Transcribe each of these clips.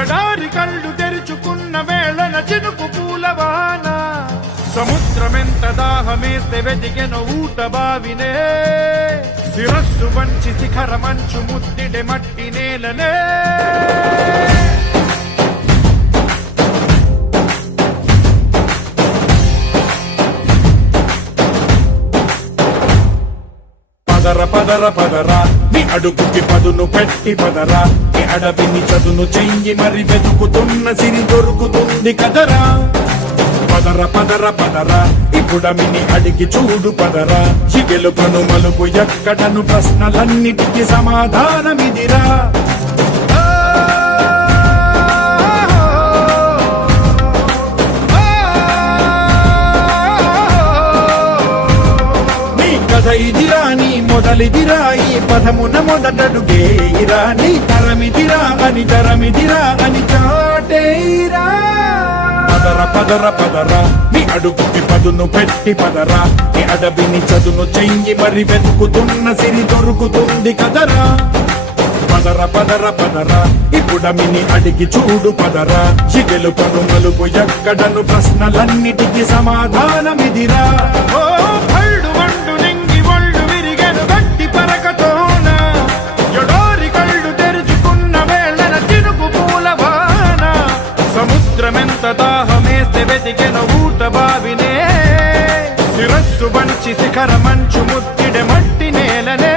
ఎడారి కళ్ళు తెరుచుకున్న వేళన చినుకు పూలవాన సముద్రమెంత దాహమేస్తే వెతికెను ఊట బావినే శిరస్సు వంచి శిఖర మంచు ముద్దిడే మట్టి నేలనే పదర పదర పదరా నీ అడుగుకి పదును పెట్టి పదరా నీ అడవిని చదును చెయ్యి మరి వెతుకుతున్న సిరి దొరుకుతుంది కదరా పదర పదర పదరా ఇప్పుడమిని అడిగి చూడు పదరా చిగెలుపను మలుపు ఎక్కడను ప్రశ్నలన్నిటికీ సమాధానమిదిరా ఇదిరా నీ మొదలిదిరా ఈ పదమున మొదటడుగేయిరా నీ తరమిదిరా అని చాటేరా పదర పదర పదరా నీ అడుగుకి పదును పెట్టి పదరా నీ అడవిని చదును చెయ్యి మరి వెతుకుతున్న సిరి దొరుకుతుంది కదరా పదర పదర పదరా ఇప్పుడమిని అడిగి చూడు పదరా చిగెలు పను మలుపు ఎక్కడను ప్రశ్నలన్నిటికీ సమాధానమిదిరా ఓ భళ్ళు వండు నింగి ఒళ్ళు విరిగెను గట్టి పరకతోన ఎడారి కళ్ళు తెరుచుకున్న వేళన చినుకు పూలవాన సముద్రమెంత దాహమేస్తే వెతికెను ఊట బావినే శిరస్సు వంచి శిఖర మంచు ముద్దిడే మట్టి నేలనే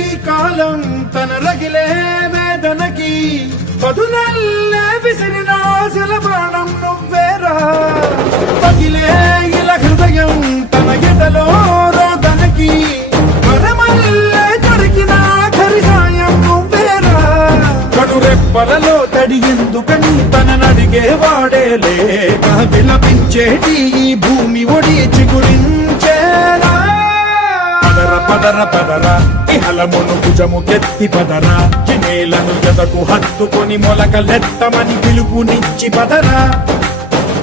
ఈ కాలం తన రగిలే వేదనకి పదునల్లే విసిరిన ఆశల బాణం నువ్వేరా పగిలే ఇలా హృదయం తన ఎదలో రోదనకి వరమల్లే దొరికిన ఆఖరి సాయం నువ్వేరా కడురెప్పలలో తడి ఎందుకని తననడిగే వాడే లేక విలపించేటి ఈ భూమి ఒడి చిగురించేరా పదర పదరా ఇహలమును భుజము కెత్తి పదరా నేలను ఎదకు హత్తుకొని మొలకలెత్తమని పిలుపునిచ్చి పదరా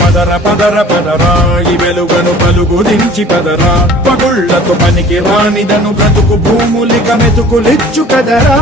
పదర పదర పదరా ఈ వెలుగను పలుగు దించి పదరా పగుళ్లతో పనికి రానిదను బ్రతుకు భూములిక మెతుకులిచ్చు కదరా